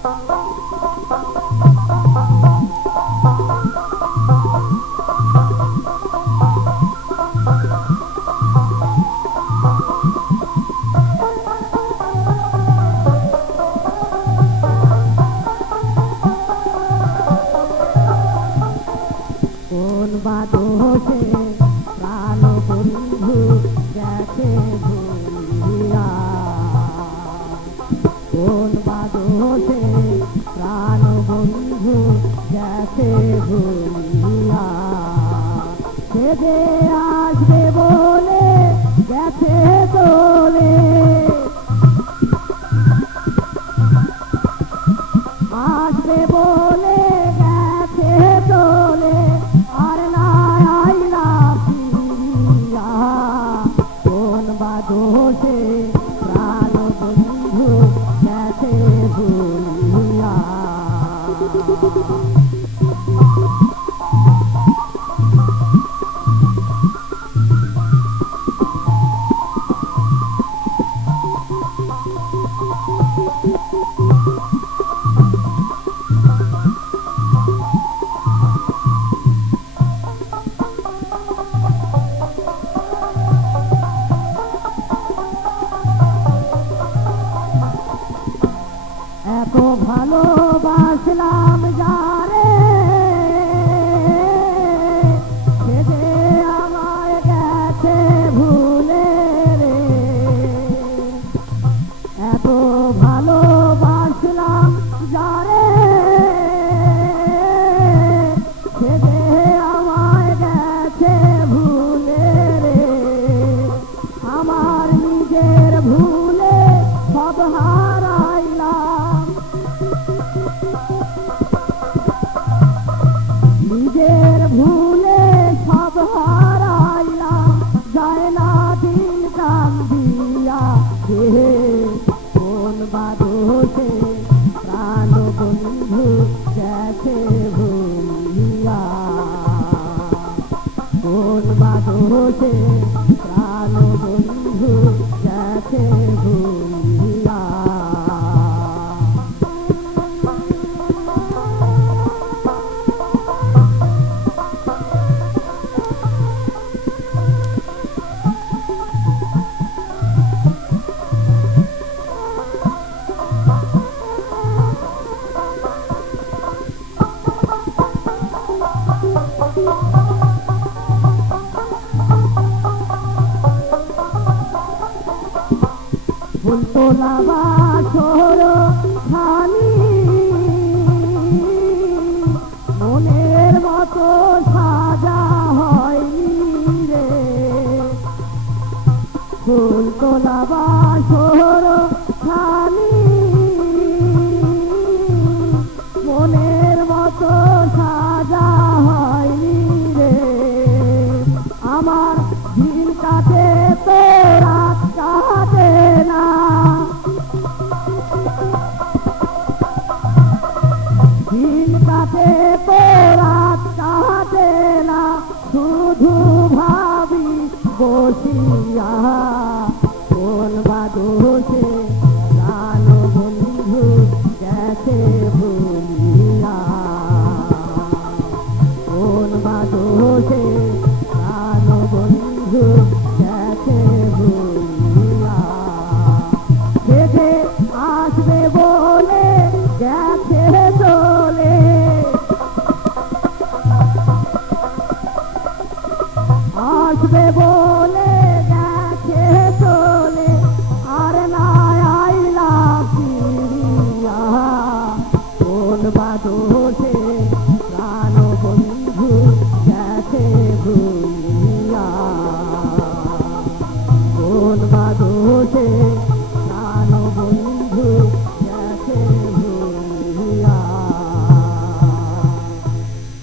কোন বাদোষে প্রাণ বন্ধু গেছে ভুলিয়া, কোন বাদোষে প্রাণ বন্ধু গেছে ভুলিয়া, সে যে আসবে বলে গেছে চলে, আসবে বলে গেছে চলে, আর না আইলা ফিরিয়া, কোন বাদোষে প্রাণ বন্ধু গেছে ভুলিয়া। এত ভালোবাসলাম যারে, সে যে আমায় গেছে ভুলে রে, এত ভালোবাসলাম যারে, সে যে আমায় গেছে ভুলে রে, আমার নিজের ভুলে সব হারাইলাম, নিজের ভুলে সব হারাইলাম, যায় না দিন কান্দিয়া হে, কোন বাদোষে প্রাণ বন্ধু গেছে ভুলিয়া, কোন বাদোষে প্রাণ বন্ধু গেছে ভুলিয়া। ফুল তোলা বাসর খানি মনের মতো সাজা হয়নি রে, ফুল তোলা বাসর খানি মনের মতো সাজা হয়নি রে, আমার দিন কাটে তো রাত কাটে না, দিন কাটে তো রাত কাটে না, শুধু ভাবি বসিয়া, কোন বাদোষে প্রাণ বন্ধু গেছে ভুলিয়া, কোন বাদোষে প্রাণ বন্ধু গেছে ভুলিয়া, সে যে আসবে বলে গেছে চলে, আসবে বলে গেছে চলে, আর না আইলা ফিরিয়া, কোন বাদোষে প্রাণ বন্ধু গেছে ভুলিয়া, কোন বাদোষে